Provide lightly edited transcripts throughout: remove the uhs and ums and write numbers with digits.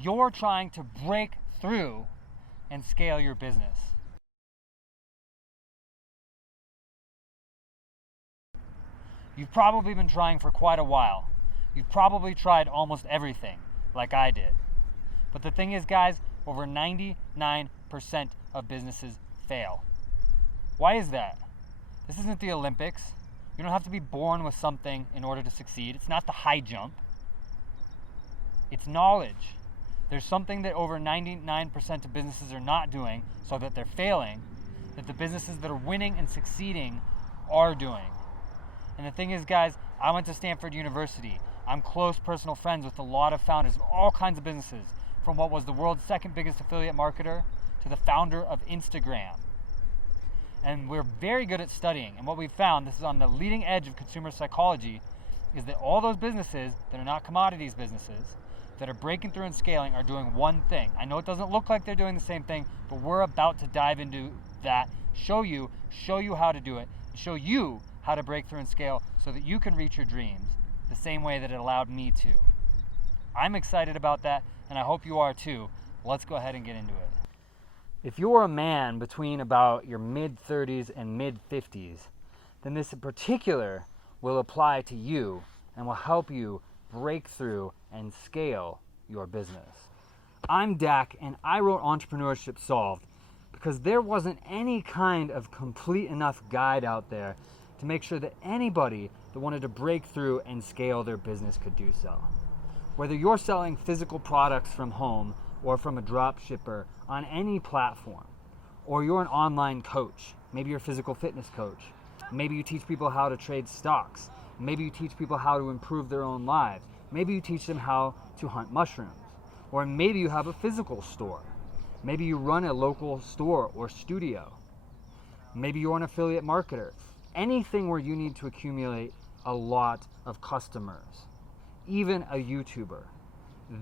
You're trying to break through and scale your business. You've probably been trying for quite a while. You've probably tried almost everything, like I did. But the thing is, guys, over 99% of businesses fail. Why is that? This isn't the Olympics. You don't have to be born with something in order to succeed. It's not the high jump. It's knowledge. There's something that over 99% of businesses are not doing, so that they're failing, that the businesses that are winning and succeeding are doing. And the thing is, guys, I went to Stanford University. I'm close personal friends with a lot of founders of all kinds of businesses, from what was the world's second biggest affiliate marketer to the founder of Instagram. And we're very good at studying. And what we've found, this is on the leading edge of consumer psychology, is that all those businesses that are not commodities businesses, that are breaking through and scaling, are doing one thing. I know it doesn't look like they're doing the same thing, but we're about to dive into that, show you how to do it, show you how to break through and scale so that you can reach your dreams the same way that it allowed me to. I'm excited about that, and I hope you are too. Let's go ahead and get into it. If you're a man between about your mid-30s and mid-50s, then this in particular will apply to you and will help you break through and scale your business. I'm Dak, and I wrote Entrepreneurship Solved because there wasn't any kind of complete enough guide out there to make sure that anybody that wanted to break through and scale their business could do so. Whether you're selling physical products from home or from a drop shipper on any platform, or you're an online coach, maybe you're a physical fitness coach, maybe you teach people how to trade stocks, maybe you teach people how to improve their own lives, maybe you teach them how to hunt mushrooms, or maybe you have a physical store, maybe you run a local store or studio, maybe you're an affiliate marketer. Anything where you need to accumulate a lot of customers, even a YouTuber.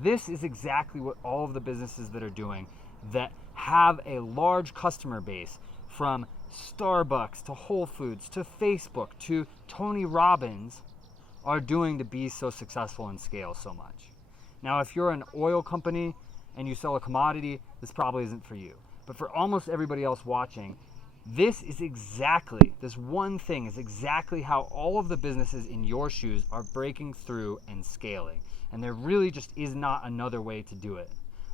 This is exactly what all of the businesses that are doing that have a large customer base, from Starbucks to Whole Foods to Facebook to Tony Robbins, are doing to be so successful and scale so much. Now, if you're an oil company and you sell a commodity, this probably isn't for you. But for almost everybody else watching, this one thing is exactly how all of the businesses in your shoes are breaking through and scaling. And there really just is not another way to do it.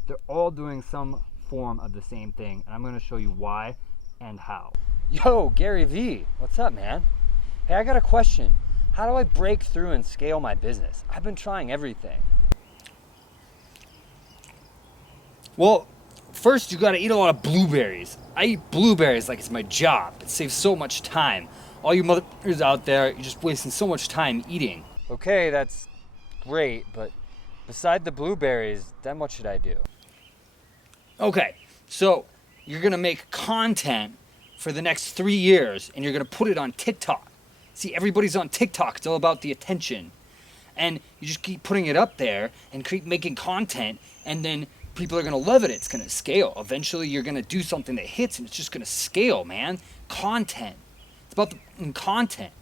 They're all doing some form of the same thing, and I'm going to show you why and how. Yo, Gary V, what's up, man? Hey, I got a question. How do I break through and scale my business? I've been trying everything. Well, first you gotta eat a lot of blueberries. I eat blueberries like it's my job. It saves so much time. All you motherfuckers out there, you're just wasting so much time eating. Okay, that's great, but beside the blueberries, then what should I do? Okay, so you're gonna make content for the next 3 years and you're gonna put it on TikTok. See, everybody's on TikTok, it's all about the attention. And you just keep putting it up there and keep making content, and then people are going to love it. It's going to scale. Eventually, you're going to do something that hits, and it's just going to scale, man. Content. It's about the content.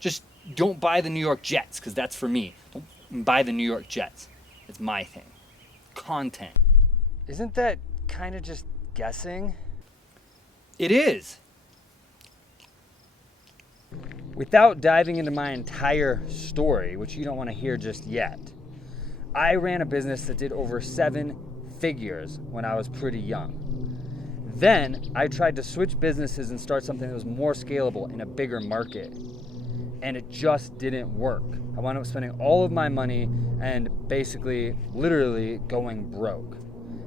Just don't buy the New York Jets, because that's for me. Don't buy the New York Jets. It's my thing. Content. Isn't that kind of just guessing? It is. Without diving into my entire story, which you don't want to hear just yet, I ran a business that did over 7 figures when I was pretty young. Then I tried to switch businesses and start something that was more scalable in a bigger market, and it just didn't work. I wound up spending all of my money and basically literally going broke.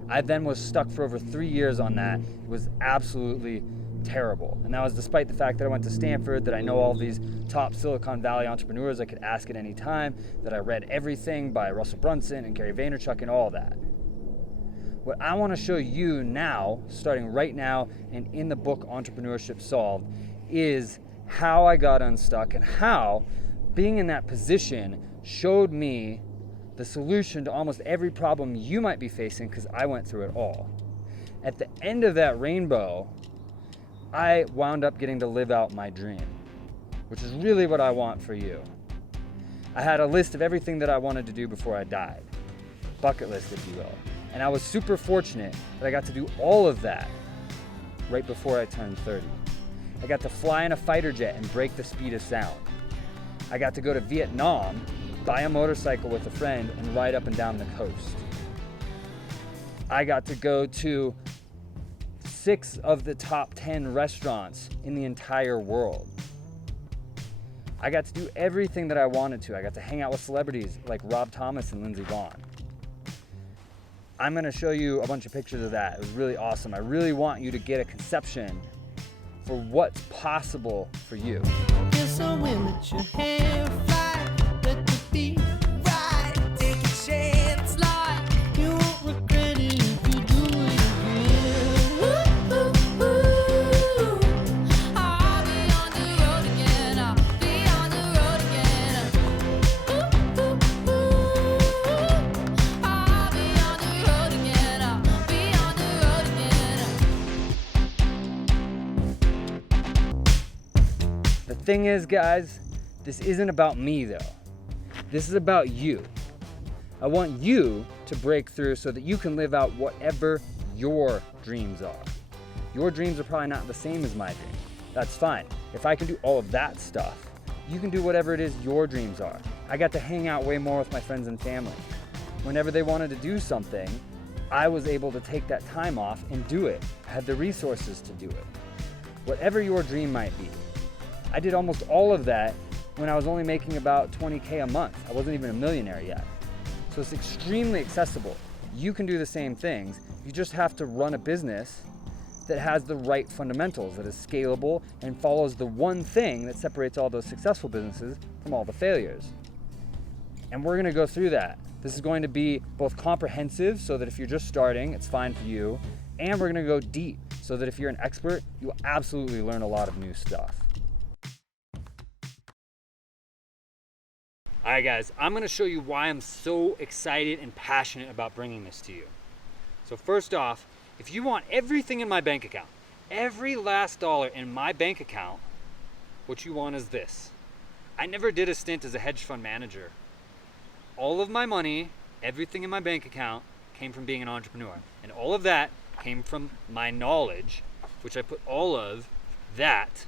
I then was stuck for over 3 years on that. It was absolutely terrible. And that was despite the fact that I went to Stanford, that I know all these top Silicon Valley entrepreneurs I could ask at any time, that I read everything by Russell Brunson and Gary Vaynerchuk and all that. What I want to show you now, starting right now and in the book Entrepreneurship Solved, is how I got unstuck and how being in that position showed me the solution to almost every problem you might be facing, because I went through it all. At the end of that rainbow, I wound up getting to live out my dream, which is really what I want for you. I had a list of everything that I wanted to do before I died. Bucket list, if you will. And I was super fortunate that I got to do all of that right before I turned 30. I got to fly in a fighter jet and break the speed of sound. I got to go to Vietnam, buy a motorcycle with a friend, and ride up and down the coast. I got to go to 6 of the top 10 restaurants in the entire world. I got to do everything that I wanted to. I got to hang out with celebrities like Rob Thomas and Lindsey Vonn. I'm gonna show you a bunch of pictures of that. It was really awesome. I really want you to get a conception for what's possible for you. Yes, I will let your hair fly, let the beat ride, take a chance, like you won't regret it if you do it again. Ooh, ooh, ooh. I'll be on the road again, I'll be on the road again. Ooh, ooh, ooh. I'll be on the road again, I'll be on the road again. The thing is, guys, this isn't about me though. This is about you. I want you to break through so that you can live out whatever your dreams are. Your dreams are probably not the same as my dream. That's fine. If I can do all of that stuff, you can do whatever it is your dreams are. I got to hang out way more with my friends and family. Whenever they wanted to do something, I was able to take that time off and do it. I had the resources to do it. Whatever your dream might be. I did almost all of that when I was only making about 20K a month. I wasn't even a millionaire yet. So it's extremely accessible. You can do the same things. You just have to run a business that has the right fundamentals, that is scalable and follows the one thing that separates all those successful businesses from all the failures. And we're gonna go through that. This is going to be both comprehensive, so that if you're just starting, it's fine for you. And we're gonna go deep, so that if you're an expert, you will absolutely learn a lot of new stuff. All right, guys, I'm gonna show you why I'm so excited and passionate about bringing this to you. So first off, if you want everything in my bank account, every last dollar in my bank account, what you want is this. I never did a stint as a hedge fund manager. All of my money, everything in my bank account, came from being an entrepreneur. And all of that came from my knowledge, which I put all of that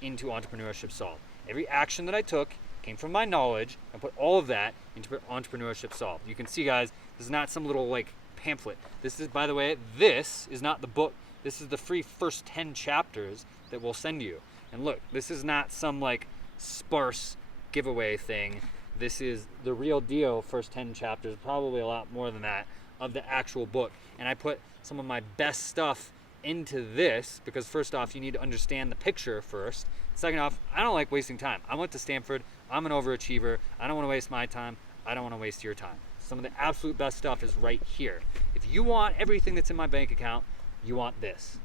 into Entrepreneurship Solved. Every action that I took came from my knowledge and put all of that into Entrepreneurship Solved. You can see, guys, this is not some little like pamphlet. This is, by the way, this is not the book. This is the free first 10 chapters that we'll send you. And look, this is not some like sparse giveaway thing. This is the real deal first 10 chapters, probably a lot more than that, of the actual book. And I put some of my best stuff into this because first off, you need to understand the picture first. Second off, I don't like wasting time. I went to Stanford. I'm an overachiever. I don't want to waste my time. I don't want to waste your time. Some of the absolute best stuff is right here. If you want everything that's in my bank account, you want this.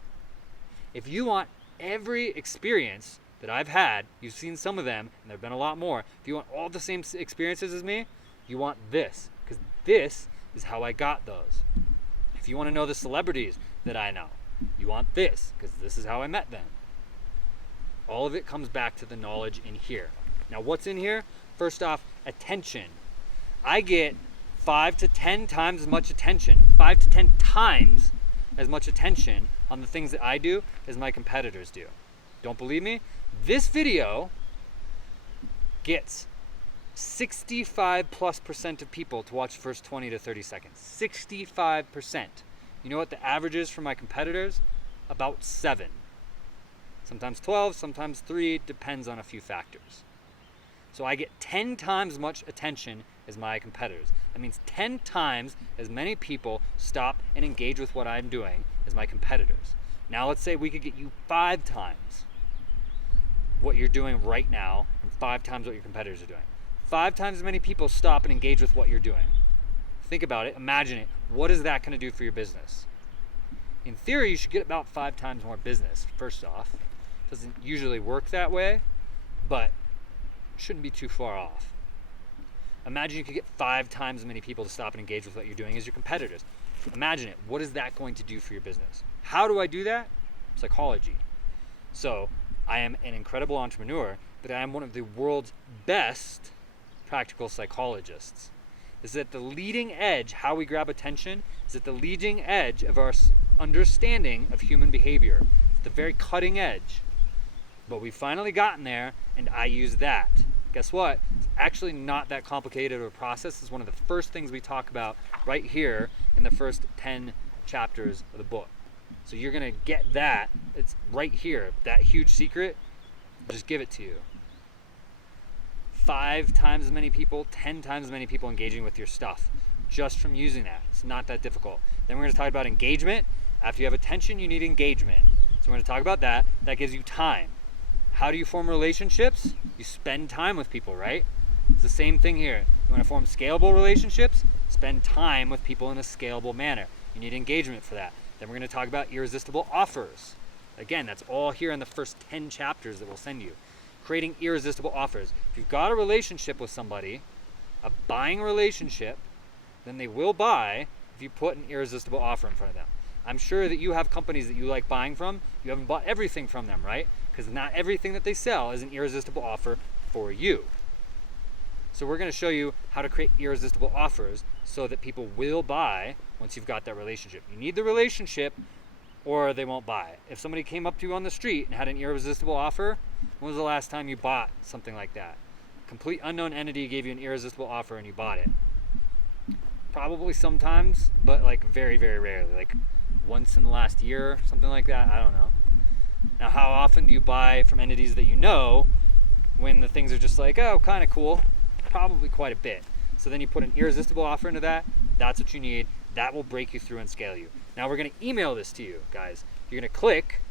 If you want every experience that I've had, you've seen some of them, and there have been a lot more. If you want all the same experiences as me, you want this, because this is how I got those. If you want to know the celebrities that I know, you want this, because this is how I met them. All of it comes back to the knowledge in here. Now, what's in here? First off, attention. I get 5 to 10 times as much attention, 5 to 10 times as much attention on the things that I do as my competitors do. Don't believe me? This video gets 65+% of people to watch the first 20 to 30 seconds. 65%. You know what the average is for my competitors? About 7. Sometimes 12, sometimes 3, depends on a few factors. So I get 10 times as much attention as my competitors. That means 10 times as many people stop and engage with what I'm doing as my competitors. Now let's say we could get you 5 times what you're doing right now and 5 times what your competitors are doing. 5 times as many people stop and engage with what you're doing. Think about it, imagine it. What is that gonna do for your business? In theory, you should get about 5 times more business, first off. Doesn't usually work that way, but shouldn't be too far off. Imagine you could get 5 times as many people to stop and engage with what you're doing as your competitors. Imagine it. What is that going to do for your business? How do I do that? Psychology. So I am an incredible entrepreneur, but I am one of the world's best practical psychologists. This is at the leading edge. How we grab attention is at the leading edge of our understanding of human behavior. It's the very cutting edge. But we've finally gotten there, and I use that. Guess what? It's actually not that complicated of a process. It's one of the first things we talk about right here in the first 10 chapters of the book. So you're gonna get that. It's right here. That huge secret, just give it to you. 5 times as many people, 10 times as many people engaging with your stuff just from using that. It's not that difficult. Then we're gonna talk about engagement. After you have attention, you need engagement. So we're gonna talk about that. That gives you time. How do you form relationships? You spend time with people, right? It's the same thing here. You wanna form scalable relationships? Spend time with people in a scalable manner. You need engagement for that. Then we're going to talk about irresistible offers. Again, that's all here in the first 10 chapters that we'll send you. Creating irresistible offers. If you've got a relationship with somebody, a buying relationship, then they will buy if you put an irresistible offer in front of them. I'm sure that you have companies that you like buying from. You haven't bought everything from them, right? Because not everything that they sell is an irresistible offer for you. So we're going to show you how to create irresistible offers so that people will buy once you've got that relationship. You need the relationship or they won't buy. If somebody came up to you on the street and had an irresistible offer, when was the last time you bought something like that? Complete unknown entity gave you an irresistible offer and you bought it. Probably sometimes, but like very, very rarely. Like once in the last year, something like that. I don't know. Now, how often do you buy from entities that you know when the things are just like, oh, kind of cool? Probably quite a bit. So then you put an irresistible offer into that. That's what you need. That will break you through and scale you. Now we're going to email this to you, guys. You're going to click,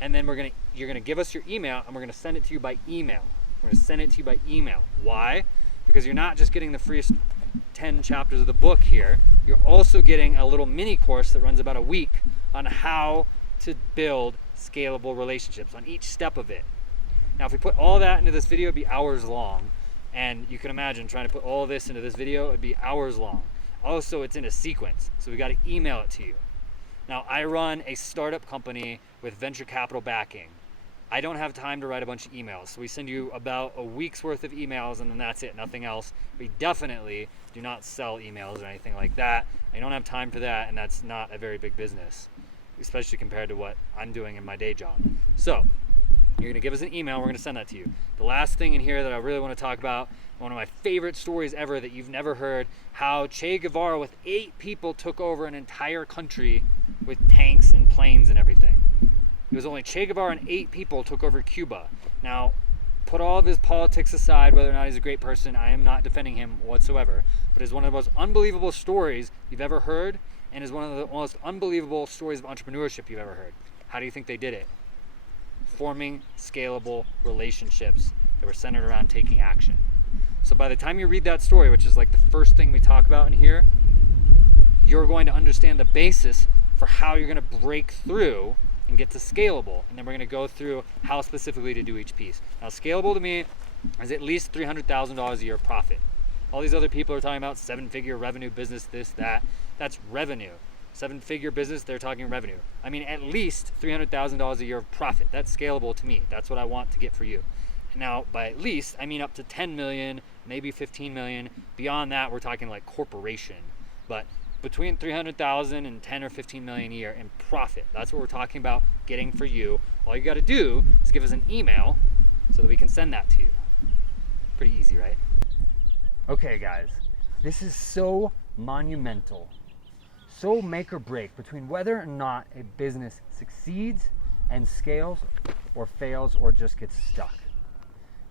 and then you're going to give us your email, and we're going to send it to you by email. We're going to send it to you by email. Why? Because you're not just getting the free 10 chapters of the book here. You're also getting a little mini course that runs about a week on how to build scalable relationships on each step of it. Now, if we put all that into this video, it'd be hours long. And you can imagine trying to put all of this into this video, it'd be hours long. Also, it's in a sequence, so we got to email it to you. Now, I run a startup company with venture capital backing. I don't have time to write a bunch of emails, so we send you about a week's worth of emails and then that's it, nothing else. We definitely do not sell emails or anything like that. I don't have time for that, and that's not a very big business, especially compared to what I'm doing in my day job. So, you're going to give us an email, we're going to send that to you. The last thing in here that I really want to talk about, one of my favorite stories ever that you've never heard, how Che Guevara with 8 people took over an entire country with tanks and planes and everything. It was only Che Guevara and 8 people took over Cuba. Now, put all of his politics aside, whether or not he's a great person, I am not defending him whatsoever, but it's one of the most unbelievable stories you've ever heard, and is one of the most unbelievable stories of entrepreneurship you've ever heard. How do you think they did it? Forming scalable relationships that were centered around taking action. So by the time you read that story, which is like the first thing we talk about in here, you're going to understand the basis for how you're going to break through and get to scalable. And then we're going to go through how specifically to do each piece. Now, scalable to me is at least $300,000 a year profit. All these other people are talking about 7-figure revenue business, this, that. That's revenue. 7-figure business, they're talking revenue. I mean, at least $300,000 a year of profit. That's scalable to me. That's what I want to get for you. Now, by at least, I mean up to 10 million, maybe 15 million. Beyond that, we're talking like corporation. But between 300,000 and 10 or 15 million a year in profit. That's what we're talking about getting for you. All you got to do is give us an email so that we can send that to you. Pretty easy, right? Okay, guys, this is so monumental, so make or break between whether or not a business succeeds and scales or fails or just gets stuck.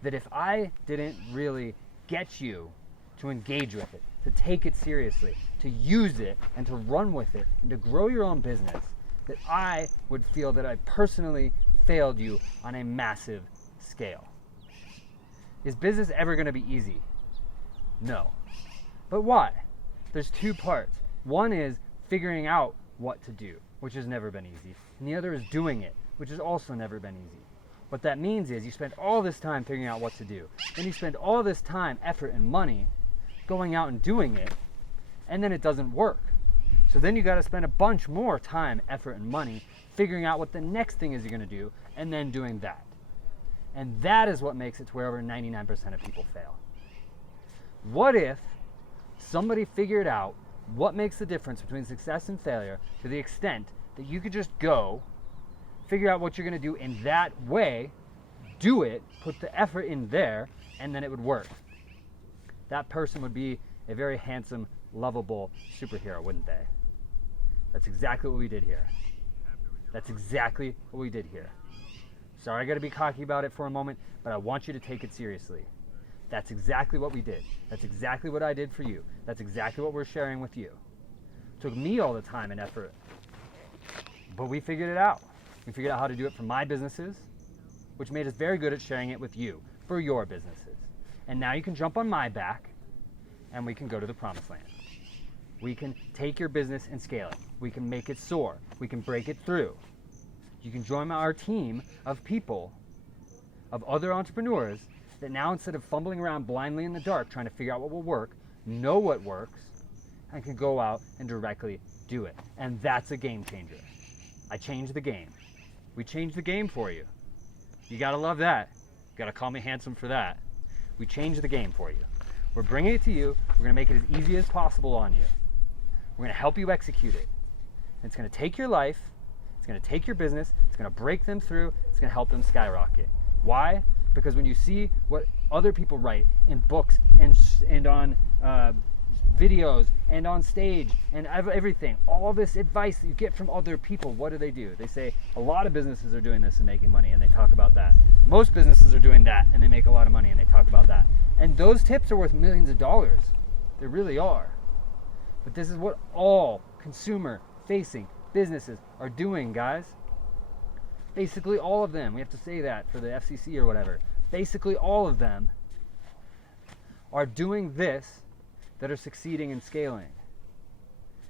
That if I didn't really get you to engage with it, to take it seriously, to use it and to run with it and to grow your own business, that I would feel that I personally failed you on a massive scale. Is business ever going to be easy? No. But why? There's 2 parts. One is figuring out what to do, which has never been easy. And the other is doing it, which has also never been easy. What that means is you spend all this time figuring out what to do. Then you spend all this time, effort, and money going out and doing it, and then it doesn't work. So then you got to spend a bunch more time, effort, and money figuring out what the next thing is you're going to do, and then doing that. And that is what makes it to where over 99% of people fail. What if somebody figured out what makes the difference between success and failure to the extent that you could just go, figure out what you're going to do in that way, do it, put the effort in there, and then it would work. That person would be a very handsome, lovable superhero, wouldn't they? That's exactly what we did here. That's exactly what we did here. Sorry I got to be cocky about it for a moment, but I want you to take it seriously. That's exactly what we did. That's exactly what I did for you. That's exactly what we're sharing with you. It took me all the time and effort, but we figured it out. We figured out how to do it for my businesses, which made us very good at sharing it with you for your businesses. And now you can jump on my back and we can go to the promised land. We can take your business and scale it. We can make it soar. We can break it through. You can join our team of people, of other entrepreneurs that now, instead of fumbling around blindly in the dark trying to figure out what will work, know what works, and can go out and directly do it. And that's a game changer. I changed the game. We changed the game for you. You gotta love that. You gotta call me handsome for that. We changed the game for you. We're bringing it to you. We're gonna make it as easy as possible on you. We're gonna help you execute it. It's gonna take your life, it's gonna take your business, it's gonna break them through, it's gonna help them skyrocket. Why? Because when you see what other people write in books and on videos and on stage and everything, all this advice that you get from other people, what do? They say a lot of businesses are doing this and making money, and they talk about that. Most businesses are doing that and they make a lot of money, and they talk about that. And those tips are worth millions of dollars. They really are. But this is what all consumer-facing businesses are doing, guys. Basically all of them. We have to say that for the FCC or whatever. Basically all of them are doing this that are succeeding and scaling.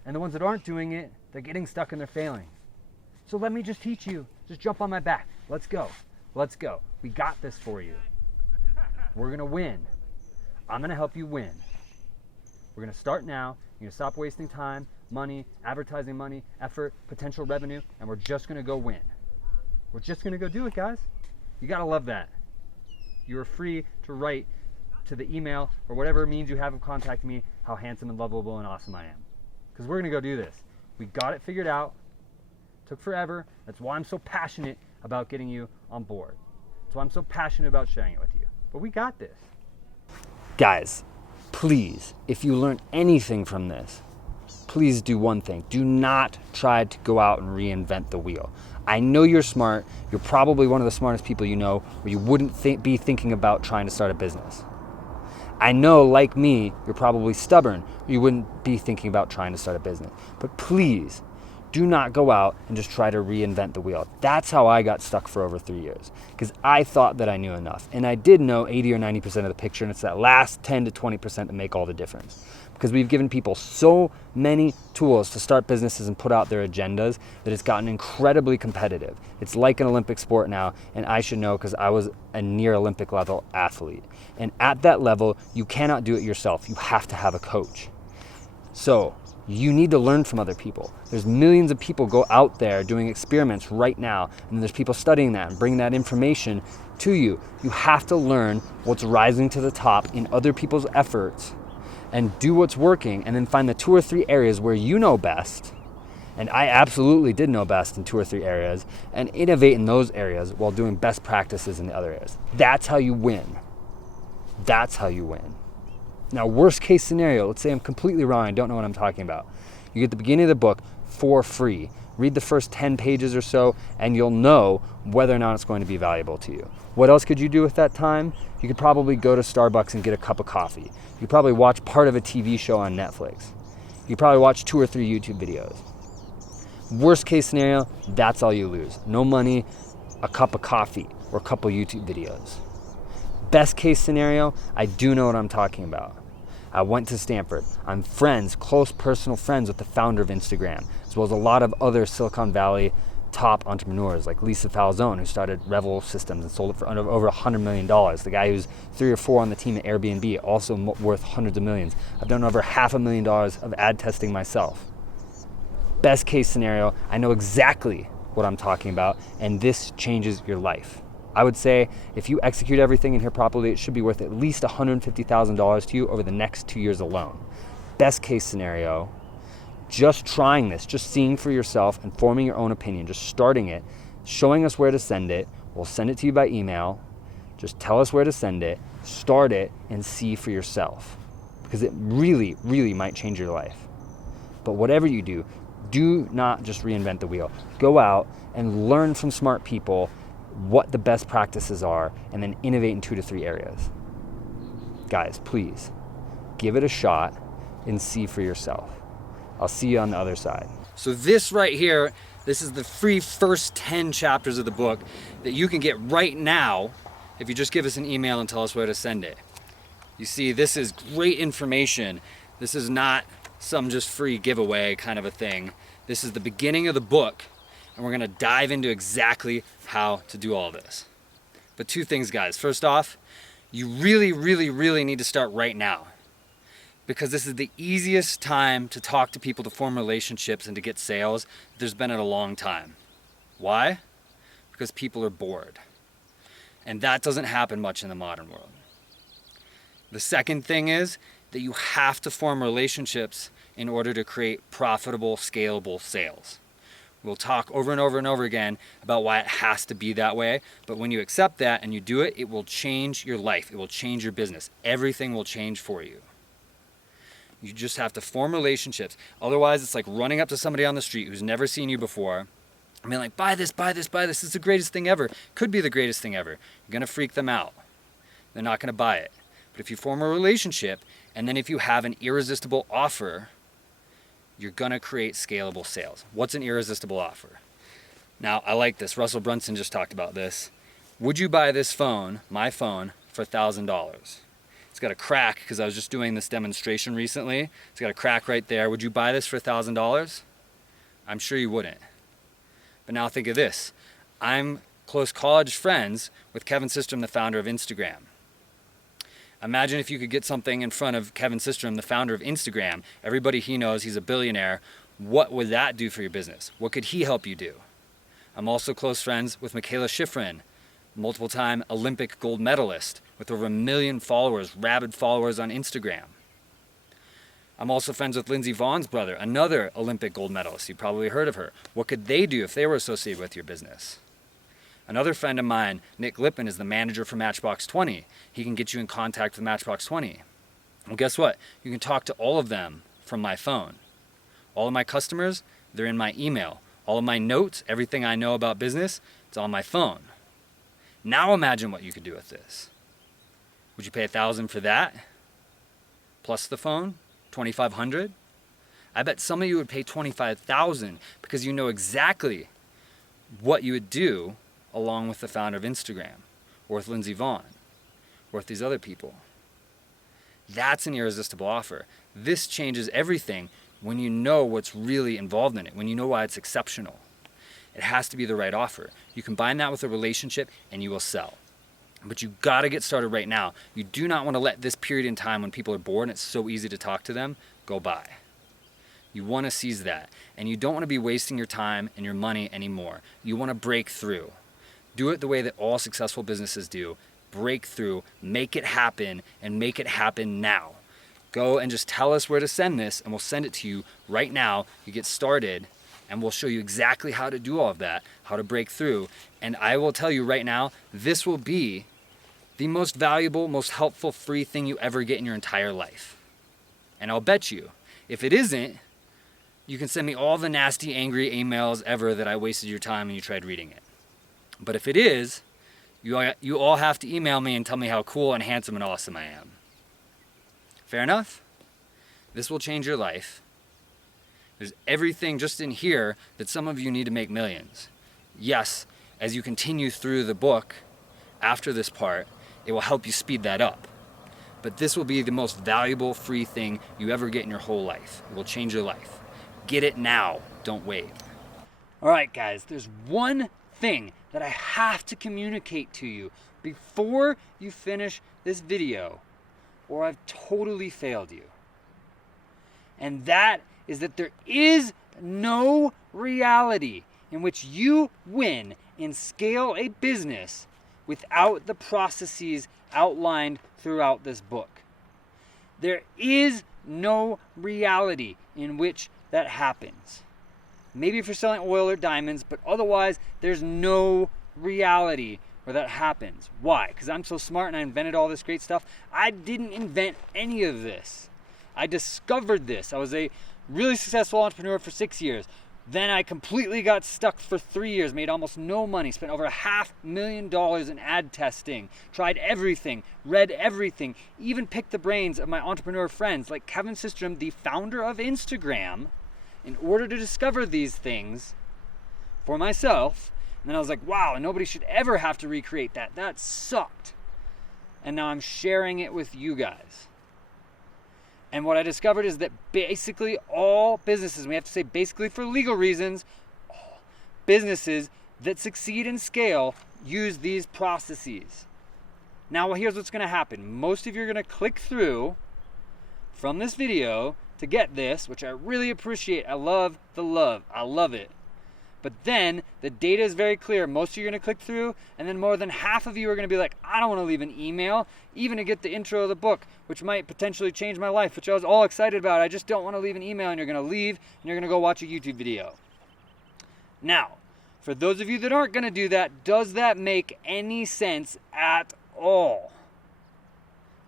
And the ones that aren't doing it, they're getting stuck and they're failing. So let me just teach you. Just jump on my back. Let's go. Let's go. We got this for you. We're going to win. I'm going to help you win. We're going to start now. You're going to stop wasting time, money, advertising money, effort, potential revenue, and we're just going to go win. We're just going to go do it, guys. You got to love that. You are free to write to the email or whatever means you have of contacting me how handsome and lovable and awesome I am. Because we're going to go do this. We got it figured out. Took forever. That's why I'm so passionate about getting you on board. That's why I'm so passionate about sharing it with you. But we got this. Guys, please, if you learned anything from this, please do one thing. Do not try to go out and reinvent the wheel. I know you're smart. You're probably one of the smartest people you know, where you wouldn't be thinking about trying to start a business. I know, like me, you're probably stubborn. You wouldn't be thinking about trying to start a business. But please, do not go out and just try to reinvent the wheel. That's how I got stuck for over 3 years, because I thought that I knew enough. And I did know 80 or 90% of the picture, and it's that last 10 to 20% that make all the difference. Because we've given people so many tools to start businesses and put out their agendas that it's gotten incredibly competitive. It's like an Olympic sport now, and I should know because I was a near Olympic level athlete. And at that level, you cannot do it yourself. You have to have a coach. So you need to learn from other people. There's millions of people go out there doing experiments right now, and there's people studying that and bringing that information to you. You have to learn what's rising to the top in other people's efforts and do what's working, and then find the 2 or 3 areas where you know best. And I absolutely did know best in 2 or 3 areas, and innovate in those areas while doing best practices in the other areas. That's how you win. That's how you win. Now, worst case scenario, let's say I'm completely wrong, I don't know what I'm talking about. You get the beginning of the book for free. Read the first 10 pages or so, and you'll know whether or not it's going to be valuable to you. What else could you do with that time? You could probably go to Starbucks and get a cup of coffee. You could probably watch part of a TV show on Netflix. You could probably watch 2 or 3 YouTube videos. Worst case scenario, that's all you lose. No money, a cup of coffee, or a couple YouTube videos. Best case scenario, I do know what I'm talking about. I went to Stanford. I'm friends, close personal friends with the founder of Instagram, as well as a lot of other Silicon Valley top entrepreneurs like Lisa Falzone, who started Revel Systems and sold it for over $100 million. The guy who's 3 or 4 on the team at Airbnb, also worth hundreds of millions. I've done over $500,000 of ad testing myself. Best case scenario, I know exactly what I'm talking about, and this changes your life. I would say if you execute everything in here properly, it should be worth at least $150,000 to you over the next 2 years alone. Best case scenario, just trying this, just seeing for yourself and forming your own opinion, just starting it, showing us where to send it. We'll send it to you by email. Just tell us where to send it, start it, and see for yourself, because it really, really might change your life. But whatever you do not just reinvent the wheel. Go out and learn from smart people what the best practices are, and then innovate in 2 to 3 areas. Guys, please give it a shot and see for yourself. I'll see you on the other side. So this right here, this is the free first 10 chapters of the book that you can get right now if you just give us an email and tell us where to send it. You see, this is great information. This is not some just free giveaway kind of a thing. This is the beginning of the book, and we're gonna dive into exactly how to do all this. But 2 things, guys. First off, you really, really, really need to start right now, because this is the easiest time to talk to people, to form relationships, and to get sales there's been in a long time. Why? Because people are bored. And that doesn't happen much in the modern world. The second thing is that you have to form relationships in order to create profitable, scalable sales. We'll talk over and over and over again about why it has to be that way, but when you accept that and you do it, it will change your life. It will change your business. Everything will change for you. You just have to form relationships. Otherwise, it's like running up to somebody on the street who's never seen you before and being like, buy this, buy this, buy this. It's the greatest thing ever. Could be the greatest thing ever. You're gonna freak them out. They're not gonna buy it. But if you form a relationship, and then if you have an irresistible offer, you're gonna create scalable sales. What's an irresistible offer? Now, I like this. Russell Brunson just talked about this. Would you buy this phone, my phone, for $1,000? It's got a crack, because I was just doing this demonstration recently. It's got a crack right there. Would you buy this for $1,000? I'm sure you wouldn't. But now think of this. I'm close college friends with Kevin Systrom, the founder of Instagram. Imagine if you could get something in front of Kevin Systrom, the founder of Instagram. Everybody he knows, he's a billionaire. What would that do for your business? What could he help you do? I'm also close friends with Michaela Schifrin, multiple-time Olympic gold medalist with over 1 million followers, rabid followers on Instagram. I'm also friends with Lindsey Vohn's brother, another Olympic gold medalist. You've probably heard of her. What could they do if they were associated with your business? Another friend of mine, Nick Lippin, is the manager for Matchbox 20. He can get you in contact with Matchbox 20. Well, guess what? You can talk to all of them from my phone. All of my customers, they're in my email. All of my notes, everything I know about business, it's on my phone. Now imagine what you could do with this. Would you pay $1,000 for that? Plus the phone? $2,500? I bet some of you would pay $25,000 because you know exactly what you would do along with the founder of Instagram, or with Lindsey Vonn, or with these other people. That's an irresistible offer. This changes everything when you know what's really involved in it, when you know why it's exceptional. It has to be the right offer. You combine that with a relationship and you will sell. But you gotta get started right now. You do not wanna let this period in time when people are bored and it's so easy to talk to them go by. You wanna seize that. And you don't wanna be wasting your time and your money anymore. You wanna break through. Do it the way that all successful businesses do. Break through, make it happen, and make it happen now. Go and just tell us where to send this, and we'll send it to you right now. You get started, and we'll show you exactly how to do all of that, how to break through. And I will tell you right now, this will be the most valuable, most helpful, free thing you ever get in your entire life. And I'll bet you, if it isn't, you can send me all the nasty, angry emails ever that I wasted your time and you tried reading it. But if it is, you all have to email me and tell me how cool and handsome and awesome I am. Fair enough? This will change your life. There's everything just in here that some of you need to make millions. Yes, as you continue through the book, after this part, it will help you speed that up. But this will be the most valuable free thing you ever get in your whole life. It will change your life. Get it now, don't wait. All right, guys, there's one thing that I have to communicate to you before you finish this video, or I've totally failed you. And that is that there is no reality in which you win and scale a business without the processes outlined throughout this book. There is no reality in which that happens. Maybe if you're selling oil or diamonds, but otherwise there's no reality where that happens. Why? Because I'm so smart and I invented all this great stuff. I didn't invent any of this. I discovered this. I was a really successful entrepreneur for 6 years. Then I completely got stuck for 3 years, made almost no money, spent over $500,000 in ad testing, tried everything, read everything, even picked the brains of my entrepreneur friends like Kevin Systrom, the founder of Instagram, in order to discover these things for myself. And then I was like, wow, nobody should ever have to recreate that. That sucked. And now I'm sharing it with you guys. And what I discovered is that basically all businesses, we have to say basically for legal reasons, all businesses that succeed and scale use these processes. Now, here's what's going to happen. Most of you are going to click through from this video to get this, which I really appreciate. I love the love. I love it. But then the data is very clear. Most of you are going to click through, and then more than half of you are going to be like, I don't want to leave an email, even to get the intro of the book, which might potentially change my life, which I was all excited about. I just don't want to leave an email, and you're going to leave, and you're going to go watch a YouTube video. Now, for those of you that aren't going to do that, does that make any sense at all?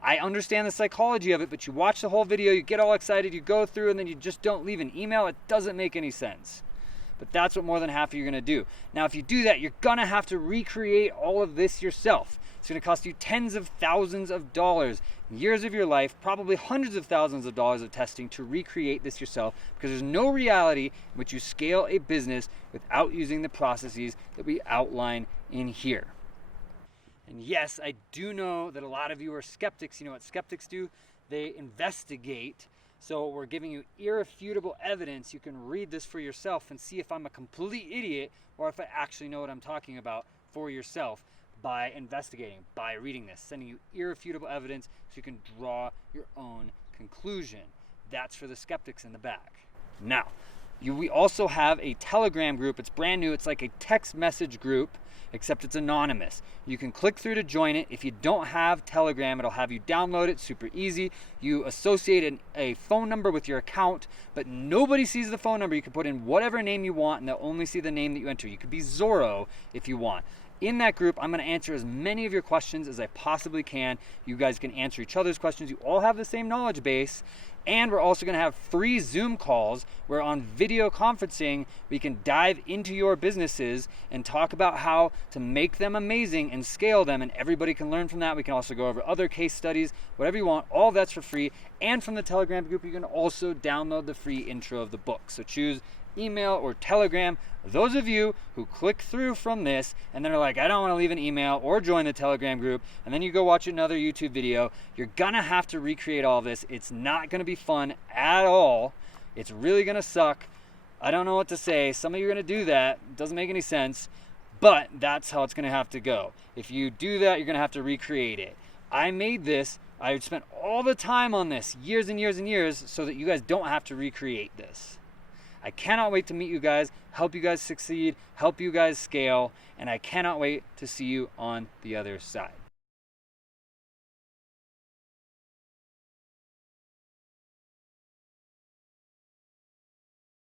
I understand the psychology of it, but you watch the whole video, you get all excited, you go through, and then you just don't leave an email. It doesn't make any sense. But that's what more than half of you are going to do. Now, if you do that, you're going to have to recreate all of this yourself. It's going to cost you tens of thousands of dollars, years of your life, probably hundreds of thousands of dollars of testing to recreate this yourself, because there's no reality in which you scale a business without using the processes that we outline in here. And yes, I do know that a lot of you are skeptics. You know what skeptics do? They investigate. So we're giving you irrefutable evidence. You can read this for yourself and see if I'm a complete idiot or if I actually know what I'm talking about for yourself by investigating, by reading this, sending you irrefutable evidence so you can draw your own conclusion. That's for the skeptics in the back. Now, we also have a Telegram group. It's brand new. It's like a text message group, except it's anonymous. You can click through to join it. If you don't have Telegram, it'll have you download it, super easy. You associate a phone number with your account, but nobody sees the phone number. You can put in whatever name you want, and they'll only see the name that you enter. You could be Zorro if you want. In that group, I'm going to answer as many of your questions as I possibly can. You guys can answer each other's questions. You all have the same knowledge base. And we're also going to have free Zoom calls where on video conferencing, we can dive into your businesses and talk about how to make them amazing and scale them. And everybody can learn from that. We can also go over other case studies, whatever you want. All that's for free. And from the Telegram group, you can also download the free intro of the book. So choose email or Telegram. Those of you who click through from this and then are like, I don't want to leave an email or join the Telegram group, and then you go watch another YouTube video, you're gonna have to recreate all this. It's not gonna be fun at all. It's really gonna suck. I don't know what to say. Some of you are gonna do that. It doesn't make any sense, but that's how it's gonna have to go. If you do that, you're gonna have to recreate it. I made this. I spent all the time on this, years and years and years, so that you guys don't have to recreate this. I cannot wait to meet you guys, help you guys succeed, help you guys scale, and I cannot wait to see you on the other side.